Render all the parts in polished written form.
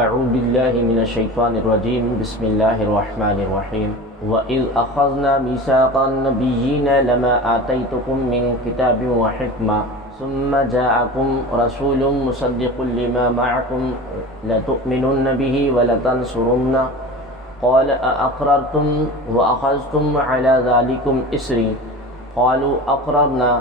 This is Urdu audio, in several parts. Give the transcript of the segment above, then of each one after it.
اعوذ باللہ من الشیطان الرجیم بسم اللہ الرحمن الرحیم وَإِذْ أَخَذْنَا مِيثَاقَ النَّبِيِّينَ لَمَا آتَيْتُكُم مِّن كِتَابٍ وَحِكْمَةٍ ثُمَّ جَاءَكُمْ رَسُولٌ مُّصَدِّقٌ لِّمَا مَعَكُمْ لَتُؤْمِنُنَّ بِهِ وَلَتَنصُرُنَّهُ قَالَ أَأَقْرَرْتُمْ وَأَخَذْتُمْ عَلَىٰ ذَٰلِكُمْ إِصْرِي قَالُوا أَقْرَرْنَا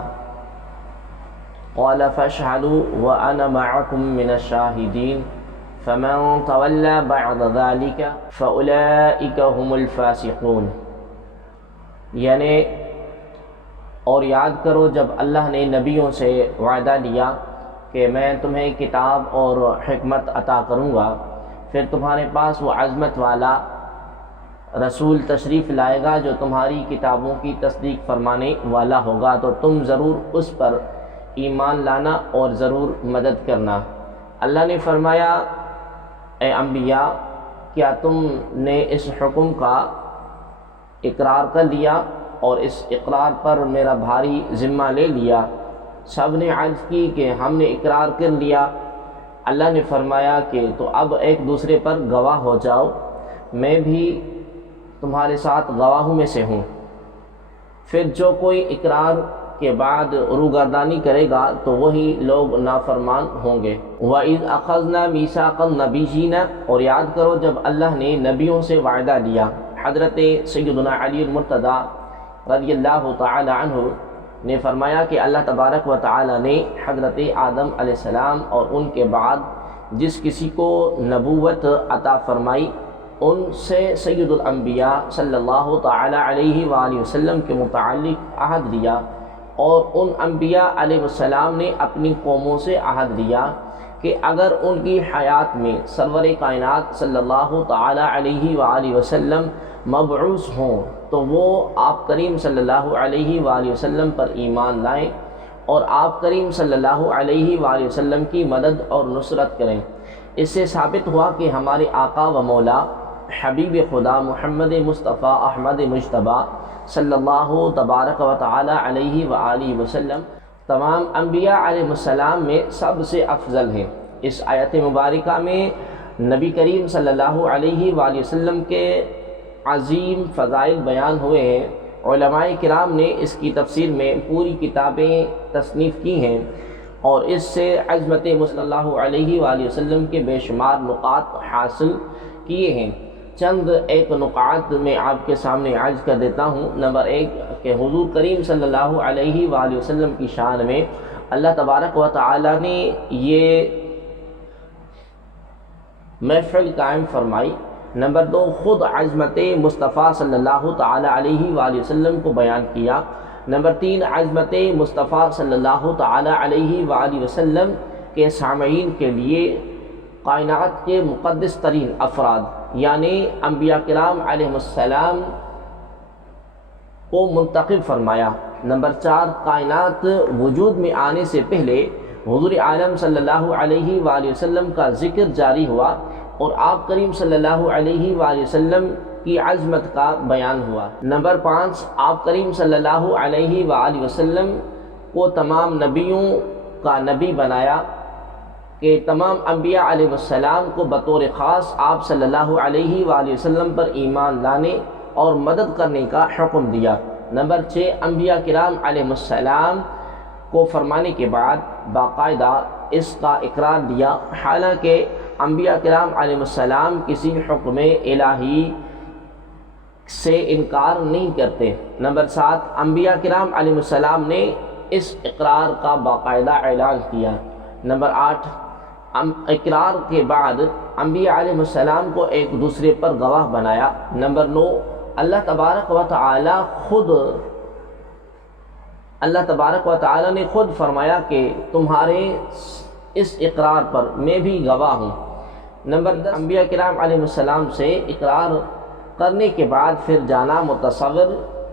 قَالَ فَاشْهَدُوا وَأَنَا مَعَكُمْ مِنَ الشَّاهِدِينَ فَمَن تَوَلَّىٰ بَعْدَ ذَٰلِكَ فَأُولَٰئِكَ هُمُ الْفَاسِقُونَ۔ یعنی اور یاد کرو جب اللہ نے نبیوں سے وعدہ لیا کہ میں تمہیں کتاب اور حکمت عطا کروں گا، پھر تمہارے پاس وہ عظمت والا رسول تشریف لائے گا جو تمہاری کتابوں کی تصدیق فرمانے والا ہوگا، تو تم ضرور اس پر ایمان لانا اور ضرور مدد کرنا۔ اللہ نے فرمایا، اے انبیاء، کیا تم نے اس حکم کا اقرار کر لیا اور اس اقرار پر میرا بھاری ذمہ لے لیا؟ سب نے عرض کی کہ ہم نے اقرار کر لیا۔ اللہ نے فرمایا کہ تو اب ایک دوسرے پر گواہ ہو جاؤ، میں بھی تمہارے ساتھ گواہوں میں سے ہوں۔ پھر جو کوئی اقرار کے بعد روگردانی کرے گا تو وہی لوگ نافرمان ہوں گے۔ وَإِذْ أَخَذْنَا مِيثَاقَ النَّبِيِّينَ، اور یاد کرو جب اللہ نے نبیوں سے وعدہ لیا۔ حضرت سیدنا علی المرتضیٰ رضی اللہ تعالی عنہ نے فرمایا کہ اللہ تبارک و تعالی نے حضرت آدم علیہ السلام اور ان کے بعد جس کسی کو نبوت عطا فرمائی، ان سے سید الانبیاء صلی اللہ تعالی علیہ وآلہ وسلم کے متعلق عہد لیا، اور ان انبیاء علیہ السلام نے اپنی قوموں سے عہد لیا کہ اگر ان کی حیات میں سرور کائنات صلی اللہ تعالی علیہ وآلہ وسلم مبعوث ہوں تو وہ آپ کریم صلی اللہ علیہ وآلہ وسلم پر ایمان لائیں اور آپ کریم صلی اللہ علیہ وآلہ وسلم کی مدد اور نصرت کریں۔ اس سے ثابت ہوا کہ ہمارے آقا و مولا حبیب خدا محمد مصطفیٰ احمد مجتبیٰ صلی اللہ تبارک و تعالی علیہ وآلہ وسلم تمام انبیاء علیہ السلام میں سب سے افضل ہیں۔ اس آیت مبارکہ میں نبی کریم صلی اللہ علیہ وآلہ وسلم کے عظیم فضائل بیان ہوئے ہیں۔ علماء کرام نے اس کی تفسیر میں پوری کتابیں تصنیف کی ہیں اور اس سے عظمت صلی اللہ علیہ وآلہ وسلم کے بے شمار نقاط حاصل کیے ہیں۔ چند ایک نقاط میں آپ کے سامنے عرض کر دیتا ہوں۔ نمبر 1 کہ حضور کریم صلی اللہ علیہ وآلہ وسلم کی شان میں اللہ تبارک و تعالی نے یہ محفل قائم فرمائی۔ نمبر 2 خود عظمت مصطفیٰ صلی اللہ تعالی علیہ وآلہ وسلم کو بیان کیا۔ نمبر 3 عظمت مصطفیٰ صلی اللہ تعالی علیہ وآلہ وسلم کے سامعین کے لیے کائنات کے مقدس ترین افراد یعنی انبیاء کرام علیہ السلام کو منتخب فرمایا۔ نمبر 4 کائنات وجود میں آنے سے پہلے حضور عالم صلی اللہ علیہ وآلہ وسلم کا ذکر جاری ہوا اور آپ کریم صلی اللہ علیہ وآلہ وسلم کی عظمت کا بیان ہوا۔ نمبر 5 آپ کریم صلی اللہ علیہ وآلہ وسلم کو تمام نبیوں کا نبی بنایا کہ تمام انبیاء علیہ السلام کو بطور خاص آپ صلی اللہ علیہ وآلہ وسلم پر ایمان لانے اور مدد کرنے کا حکم دیا۔ نمبر 6 انبیاء کرام علیہ السلام کو فرمانے کے بعد باقاعدہ اس کا اقرار دیا، حالانکہ انبیاء کرام علیہ السلام کسی حکم الہی سے انکار نہیں کرتے۔ نمبر 7 انبیاء کرام علیہ السلام نے اس اقرار کا باقاعدہ اعلان کیا۔ نمبر 8 اقرار کے بعد انبیاء علیہ السلام کو ایک دوسرے پر گواہ بنایا۔ نمبر 9 اللہ تبارک و تعالی نے خود فرمایا کہ تمہارے اس اقرار پر میں بھی گواہ ہوں۔ نمبر 10 انبیاء کرام علیہ السلام سے اقرار کرنے کے بعد پھر جانا متصور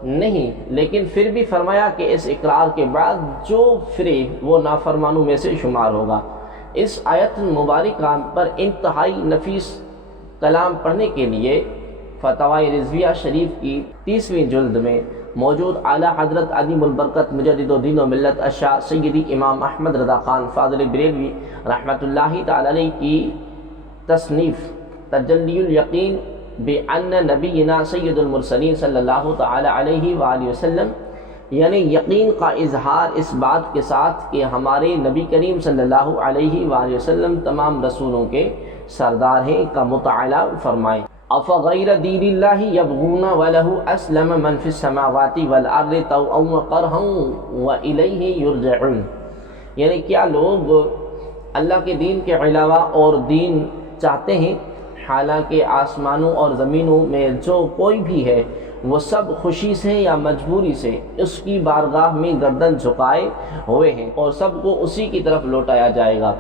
نہیں، لیکن پھر بھی فرمایا کہ اس اقرار کے بعد جو پھرے وہ نافرمانوں میں سے شمار ہوگا۔ اس آیت مبارکہ پر انتہائی نفیس کلام پڑھنے کے لیے فتاوی رضویہ شریف کی 30ویں جلد میں موجود اعلیٰ حضرت عظیم البرکت مجدد الدین و ملت الشاہ سیدی امام احمد رضا خان فاضل بریلوی رحمۃ اللہ تعالی علیہ کی تصنیف تجلی الیقین بأن نبینا سید المرسلین صلی اللہ تعالی علیہ وآلہ وسلم، یعنی یقین کا اظہار اس بات کے ساتھ کہ ہمارے نبی کریم صلی اللہ علیہ وآلہ وسلم تمام رسولوں کے سردار ہیں کا مطالعہ فرمائیں۔ افغیر دین اللہ یبغون ولہ اسلم من فی السماوات والارض طوعا وکرہا والیہ یرجعون، یعنی کیا لوگ اللہ کے دین کے علاوہ اور دین چاہتے ہیں، حالانکہ آسمانوں اور زمینوں میں جو کوئی بھی ہے وہ سب خوشی سے یا مجبوری سے اس کی بارگاہ میں گردن جھکائے ہوئے ہیں اور سب کو اسی کی طرف لوٹایا جائے گا۔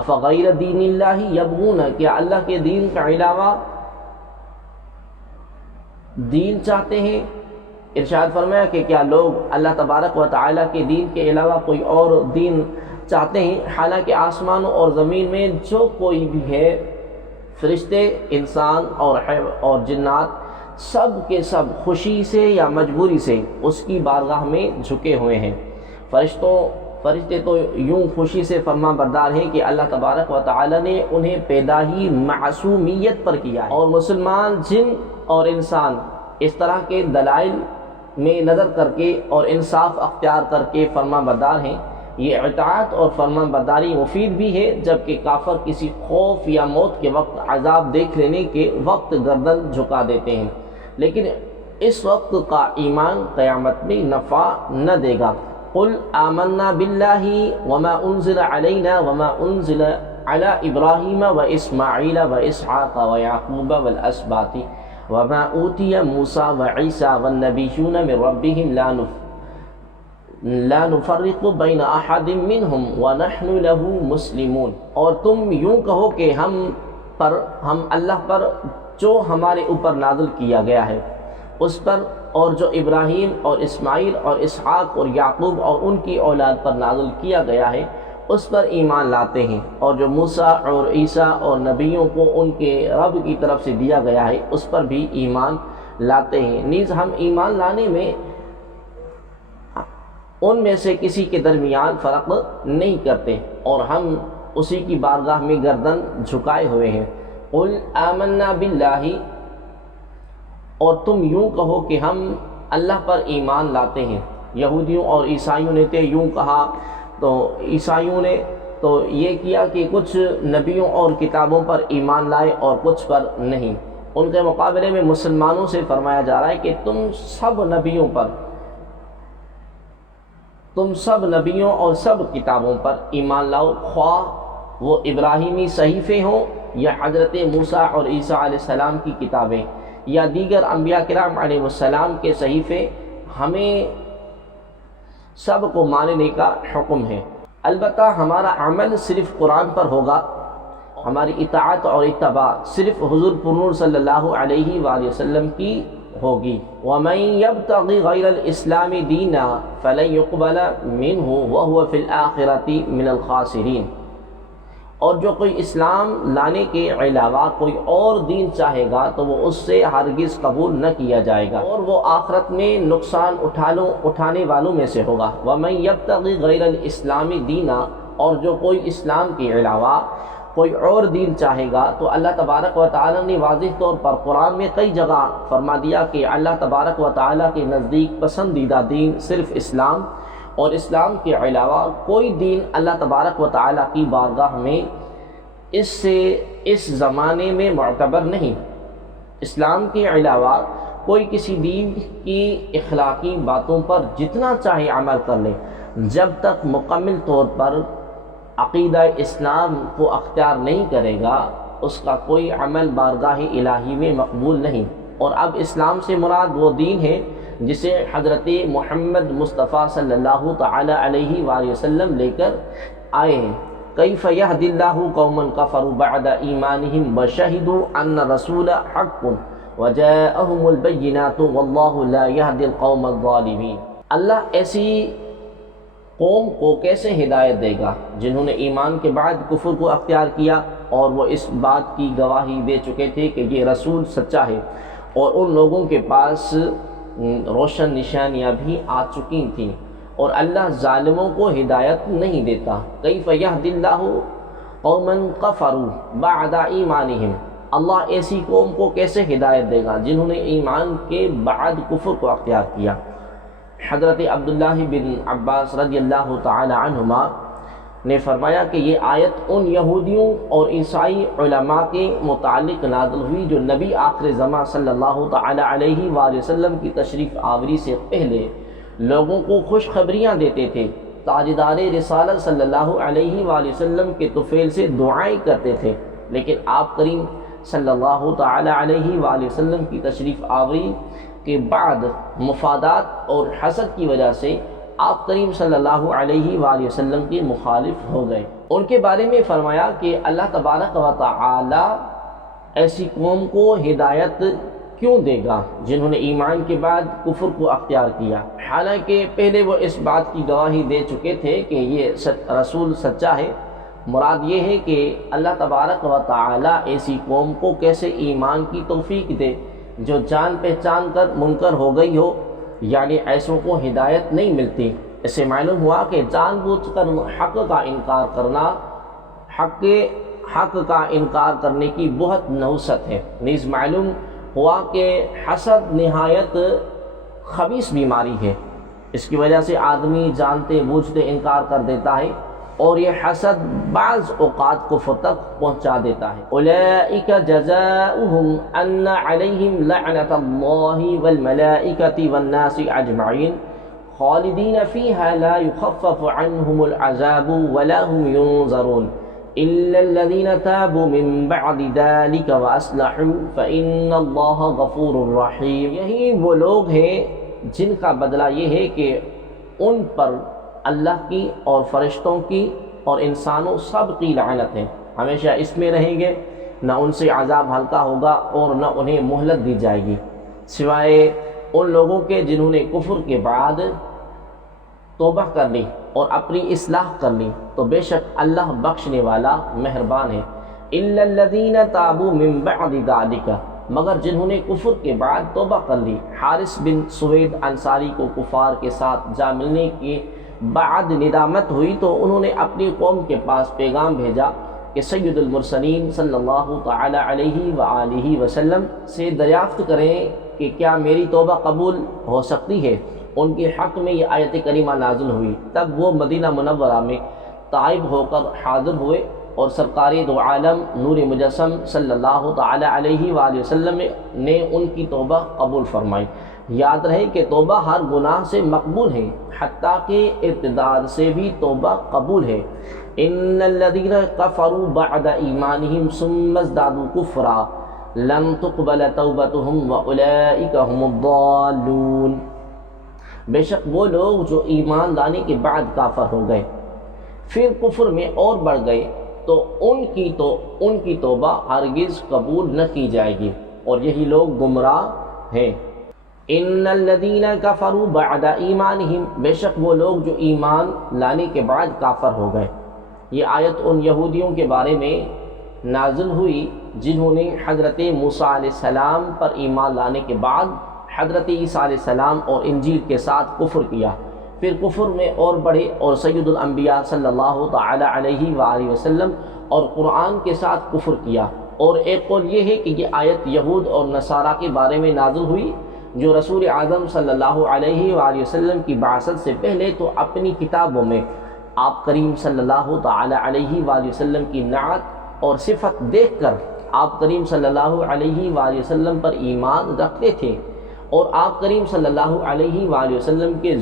افغیر دین اللہ یبغون، کیا اللہ کے دین کا علاوہ دین چاہتے ہیں؟ ارشاد فرمایا کہ کیا لوگ اللہ تبارک و تعالیٰ کے دین کے علاوہ کوئی اور دین چاہتے ہیں، حالانکہ آسمانوں اور زمین میں جو کوئی بھی ہے، فرشتے، انسان اور جنات، سب کے سب خوشی سے یا مجبوری سے اس کی بارگاہ میں جھکے ہوئے ہیں۔ فرشتے تو یوں خوشی سے فرما بردار ہیں کہ اللہ تبارک و تعالی نے انہیں پیدا ہی معصومیت پر کیا ہے، اور مسلمان جن اور انسان اس طرح کے دلائل میں نظر کر کے اور انصاف اختیار کر کے فرما بردار ہیں۔ یہ اطاعت اور فرما برداری مفید بھی ہے، جبکہ کافر کسی خوف یا موت کے وقت عذاب دیکھ لینے کے وقت گردن جھکا دیتے ہیں، لیکن اس وقت کا ایمان قیامت میں نفع نہ دے گا۔ قل آمنا باللہ وما انزل علینا وما انزل علی ابراہیم واسماعیل واسحاق ویعقوب والاسباط وما اوتی موسیٰ وعیسیٰ والنبیون من ربهم لا نفرق بین احد منہم ونحن له مسلمون، اور تم یوں کہو کہ ہم اللہ پر جو ہمارے اوپر نازل کیا گیا ہے اس پر، اور جو ابراہیم اور اسماعیل اور اسحاق اور یعقوب اور ان کی اولاد پر نازل کیا گیا ہے اس پر ایمان لاتے ہیں، اور جو موسیٰ اور عیسیٰ اور نبیوں کو ان کے رب کی طرف سے دیا گیا ہے اس پر بھی ایمان لاتے ہیں۔ نیز ہم ایمان لانے میں ان میں سے کسی کے درمیان فرق نہیں کرتے، اور ہم اسی کی بارگاہ میں گردن جھکائے ہوئے ہیں۔ قل آمنا باللہ، اور تم یوں کہو کہ ہم اللہ پر ایمان لاتے ہیں۔ یہودیوں اور عیسائیوں نے یوں کہا، تو عیسائیوں نے تو یہ کیا کہ کچھ نبیوں اور کتابوں پر ایمان لائے اور کچھ پر نہیں۔ ان کے مقابلے میں مسلمانوں سے فرمایا جا رہا ہے کہ تم سب نبیوں اور سب کتابوں پر ایمان لاؤ، خواہ وہ ابراہیمی صحیفے ہوں یا حضرت موسیٰ اور عیسیٰ علیہ السلام کی کتابیں یا دیگر انبیاء کرام علیہ السلام کے صحیفے، ہمیں سب کو ماننے کا حکم ہے۔ البتہ ہمارا عمل صرف قرآن پر ہوگا، ہماری اطاعت اور اتباع صرف حضور پرنور صلی اللہ علیہ وآلہ وسلم کی ہوگی۔ وَمَن يَبْتَغِ غَيْرَ الْإِسْلَامِ دِينًا فَلَن يُقْبَلَ مِنْهُ وَهُوَ فِي الْآخِرَةِ مِنَ الْخَاسِرِينَ، اور جو کوئی اسلام لانے کے علاوہ کوئی اور دین چاہے گا تو وہ اس سے ہرگز قبول نہ کیا جائے گا، اور وہ آخرت میں نقصان اٹھانے والوں میں سے ہوگا۔ وَمَن يَبْتَغِ غَيْرَ الْإِسْلَامِ دِينًا، اور جو کوئی اسلام کے علاوہ کوئی اور دین چاہے گا تو اللہ تبارک و تعالیٰ نے واضح طور پر قرآن میں کئی جگہ فرما دیا کہ اللہ تبارک و تعالیٰ کے نزدیک پسندیدہ دین صرف اسلام، اور اسلام کے علاوہ کوئی دین اللہ تبارک و تعالیٰ کی بارگاہ میں اس زمانے میں معتبر نہیں۔ اسلام کے علاوہ کوئی کسی دین کی اخلاقی باتوں پر جتنا چاہے عمل کر لے، جب تک مکمل طور پر عقیدہ اسلام کو اختیار نہیں کرے گا اس کا کوئی عمل بارگاہ الہی میں مقبول نہیں۔ اور اب اسلام سے مراد وہ دین ہے جسے حضرت محمد مصطفیٰ صلی اللہ تعالی علیہ وآلہ وسلم لے کر آئے ہیں۔ کیف یہدی اللہ قوما کفروا بعد ایمانہم وشہدوا ان الرسول حق وجاءہم البینات واللہ لا یہدی القوم الظالمین، اللہ ایسی قوم کو کیسے ہدایت دے گا جنہوں نے ایمان کے بعد کفر کو اختیار کیا اور وہ اس بات کی گواہی دے چکے تھے کہ یہ رسول سچا ہے، اور ان لوگوں کے پاس روشن نشانیاں بھی آ چکی تھیں، اور اللہ ظالموں کو ہدایت نہیں دیتا۔ کیف یہدی اللہ قوما کفروا بعد ایمانہم، اللہ ایسی قوم کو کیسے ہدایت دے گا جنہوں نے ایمان کے بعد کفر کو اختیار کیا۔ حضرت عبداللہ بن عباس رضی اللہ تعالی عنہما نے فرمایا کہ یہ آیت ان یہودیوں اور عیسائی علماء کے متعلق نازل ہوئی جو نبی آخر زمان صلی اللہ تعالی علیہ وآلہ وسلم کی تشریف آوری سے پہلے لوگوں کو خوشخبریاں دیتے تھے، تاجدار رسالت صلی اللہ علیہ وآلہ وسلم کے طفیل سے دعائیں کرتے تھے، لیکن آپ کریم صلی اللہ تعالی علیہ وآلہ وسلم کی تشریف آوری کے بعد مفادات اور حسد کی وجہ سے آپ کریم صلی اللہ علیہ وآلہ وسلم کے مخالف ہو گئے۔ ان کے بارے میں فرمایا کہ اللہ تبارک و تعالی ایسی قوم کو ہدایت کیوں دے گا جنہوں نے ایمان کے بعد کفر کو اختیار کیا، حالانکہ پہلے وہ اس بات کی گواہی دے چکے تھے کہ یہ رسول سچا ہے۔ مراد یہ ہے کہ اللہ تبارک و تعالی ایسی قوم کو کیسے ایمان کی توفیق دے جو جان پہچان کر منکر ہو گئی ہو، یعنی ایسوں کو ہدایت نہیں ملتی۔ اس سے معلوم ہوا کہ جان بوجھ کر حق کا انکار کرنا حق کا انکار کرنے کی بہت نحوست ہے۔ نیز معلوم ہوا کہ حسد نہایت خبیث بیماری ہے، اس کی وجہ سے آدمی جانتے بوجھتے انکار کر دیتا ہے، اور یہ حسد بعض اوقات کفر تک پہنچا دیتا ہے۔ اولئک جزاؤہم ان علیہم لعنت اللہ والملائکۃ والناس اجمعین خالدین فیہا لا یخفف عنہم العذاب ولا هم ینظرون الا الذین تابوا من بعد ذلک واصلحوا فان اللہ غفور رحیم۔ یہی وہ لوگ ہیں جن کا بدلہ یہ ہے کہ ان پر اللہ کی اور فرشتوں کی اور انسانوں سب کی لعنت ہے، ہمیشہ اس میں رہیں گے، نہ ان سے عذاب ہلکا ہوگا اور نہ انہیں مہلت دی جائے گی، سوائے ان لوگوں کے جنہوں نے کفر کے بعد توبہ کر لی اور اپنی اصلاح کر لی، تو بے شک اللہ بخشنے والا مہربان ہے۔ الا الذین تابوا من بعد ذلک، مگر جنہوں نے کفر کے بعد توبہ کر لی۔ حارث بن سوید انصاری کو کفار کے ساتھ جا ملنے کے بعد ندامت ہوئی تو انہوں نے اپنی قوم کے پاس پیغام بھیجا کہ سید المرسلین صلی اللہ تعالی علیہ وآلہ وسلم سے دریافت کریں کہ کیا میری توبہ قبول ہو سکتی ہے۔ ان کے حق میں یہ آیت کریمہ نازل ہوئی، تب وہ مدینہ منورہ میں تائب ہو کر حاضر ہوئے اور سرکار دو عالم نور مجسم صلی اللہ تعالی علیہ وآلہ وسلم نے ان کی توبہ قبول فرمائی۔ یاد رہے کہ توبہ ہر گناہ سے مقبول ہے، حتیٰ کہ ارتداد سے بھی توبہ قبول ہے۔ ان الذین کفروا بعد ایمانہم ثم ازدادوا کفرا لن تقبل توبتہم واولئک هم الضالون۔ بے شک وہ لوگ جو ایمان لانے کے بعد کافر ہو گئے پھر کفر میں اور بڑھ گئے تو ان کی توبہ ہرگز قبول نہ کی جائے گی، اور یہی لوگ گمراہ ہیں۔ ان الذین کفروا بعد ایمانہم، بے شک وہ لوگ جو ایمان لانے کے بعد کافر ہو گئے۔ یہ آیت ان یہودیوں کے بارے میں نازل ہوئی جنہوں نے حضرت موسیٰ علیہ السلام پر ایمان لانے کے بعد حضرت عیسیٰ علیہ السلام اور انجیل کے ساتھ کفر کیا، پھر کفر میں اور بڑھے اور سید الانبیاء صلی اللہ تعالی علیہ وآلہ وسلم اور قرآن کے ساتھ کفر کیا۔ اور ایک قول یہ ہے کہ یہ آیت یہود اور نصارہ کے بارے میں نازل ہوئی جو رسول اعظم صلی اللہ علیہ وآلہ وسلم کی بعثت سے پہلے تو اپنی کتابوں میں آپ کریم صلی اللہ تعالی علیہ وآلہ وسلم کی نعت اور صفت دیکھ کر آپ کریم صلی اللہ علیہ وآلہ وسلم پر ایمان رکھتے تھے، اور آپ کریم صلی اللہ علیہ وآلہ وسلم کے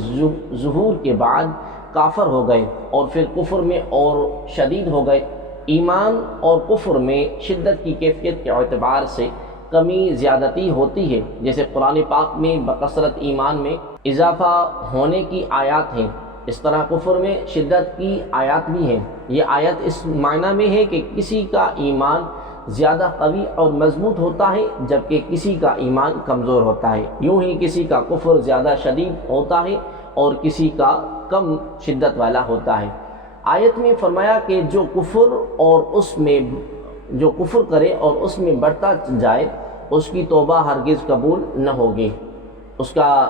ظہور کے بعد کافر ہو گئے اور پھر کفر میں اور شدید ہو گئے۔ ایمان اور کفر میں شدت کی کیفیت کے اعتبار سے کمی زیادتی ہوتی ہے، جیسے قرآن پاک میں بکثرت ایمان میں اضافہ ہونے کی آیات ہیں، اس طرح کفر میں شدت کی آیات بھی ہیں۔ یہ آیت اس معنی میں ہے کہ کسی کا ایمان زیادہ قوی اور مضبوط ہوتا ہے جبکہ کسی کا ایمان کمزور ہوتا ہے، یوں ہی کسی کا کفر زیادہ شدید ہوتا ہے اور کسی کا کم شدت والا ہوتا ہے۔ آیت میں فرمایا کہ جو کفر کرے اور اس میں بڑھتا جائے اس کی توبہ ہرگز قبول نہ ہوگی۔ اس کا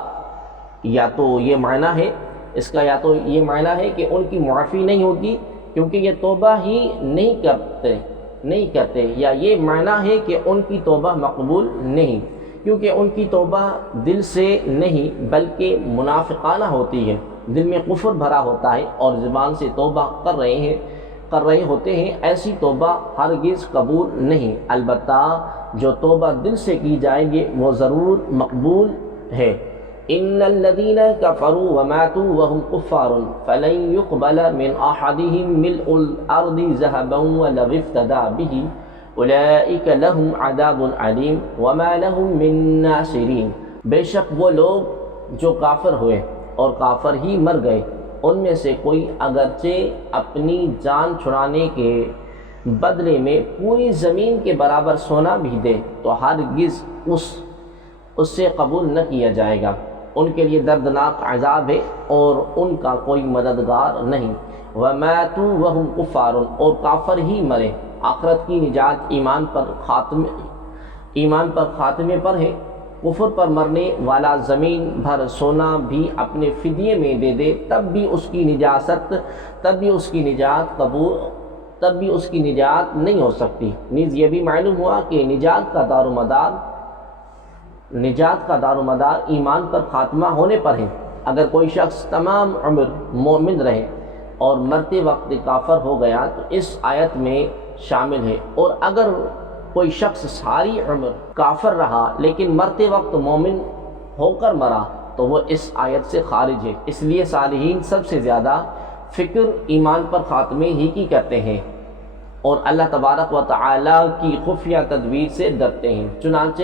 یا تو یہ معنی ہے کہ ان کی معافی نہیں ہوگی، کیونکہ یہ توبہ ہی نہیں کرتے یا یہ معنی ہے کہ ان کی توبہ مقبول نہیں، کیونکہ ان کی توبہ دل سے نہیں بلکہ منافقانہ ہوتی ہے، دل میں کفر بھرا ہوتا ہے اور زبان سے توبہ کر رہے ہوتے ہیں، ایسی توبہ ہرگز قبول نہیں، البتہ جو توبہ دل سے کی جائے گی وہ ضرور مقبول ہے۔ ان الذين كفروا وماتوا وهم كفار فلن يقبل من احدهم ملء الارض ذهبا ولو افتدى به اولئك لهم عذاب علیم وما لهم من ناصرین۔ بے شک وہ لوگ جو کافر ہوئے اور کافر ہی مر گئے، ان میں سے کوئی اگرچہ اپنی جان چھڑانے کے بدلے میں پوری زمین کے برابر سونا بھی دے تو ہرگز اس سے قبول نہ کیا جائے گا، ان کے لیے دردناک عذاب ہے اور ان کا کوئی مددگار نہیں۔ وَمَاتُوا وَهُمْ كُفَّارٌ، اور کافر ہی مرے، آخرت کی نجات ایمان پر خاتمے پر ہے۔ کفر پر مرنے والا زمین بھر سونا بھی اپنے فدیے میں دے دے تب بھی اس کی نجات نہیں ہو سکتی۔ نیز یہ بھی معلوم ہوا کہ نجات کا دار و مدار ایمان پر خاتمہ ہونے پر ہے۔ اگر کوئی شخص تمام عمر مومن رہے اور مرتے وقت کافر ہو گیا تو اس آیت میں شامل ہے، اور اگر کوئی شخص ساری عمر کافر رہا لیکن مرتے وقت مومن ہو کر مرا تو وہ اس آیت سے خارج ہے۔ اس لیے صالحین سب سے زیادہ فکر ایمان پر خاتمے ہی کی کرتے ہیں اور اللہ تبارک و تعالی کی خفیہ تدبیر سے ڈرتے ہیں۔ چنانچہ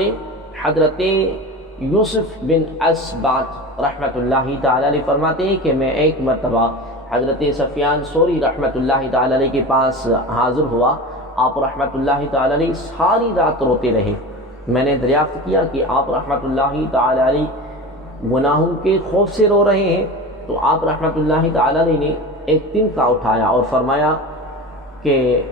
حضرت یوسف بن اسبات رحمۃ اللہ تعالی علیہ فرماتے ہیں کہ میں ایک مرتبہ حضرت سفیان ثوری رحمۃ اللہ تعالی علیہ کے پاس حاضر ہوا۔ آپ رحمۃ اللہ تعالی علیہ ساری رات روتے رہے۔ میں نے دریافت کیا کہ آپ رحمۃ اللہ تعالی علیہ گناہوں کے خوف سے رو رہے ہیں، تو آپ رحمۃ اللہ تعالی علیہ نے ایک تنکا اٹھایا اور فرمایا کہ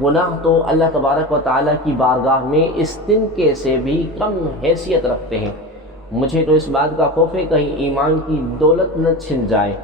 گناہ تو اللہ تبارک و تعالیٰ کی بارگاہ میں اس تنکے سے بھی کم حیثیت رکھتے ہیں، مجھے تو اس بات کا خوف ہے کہیں ایمان کی دولت نہ چھن جائے۔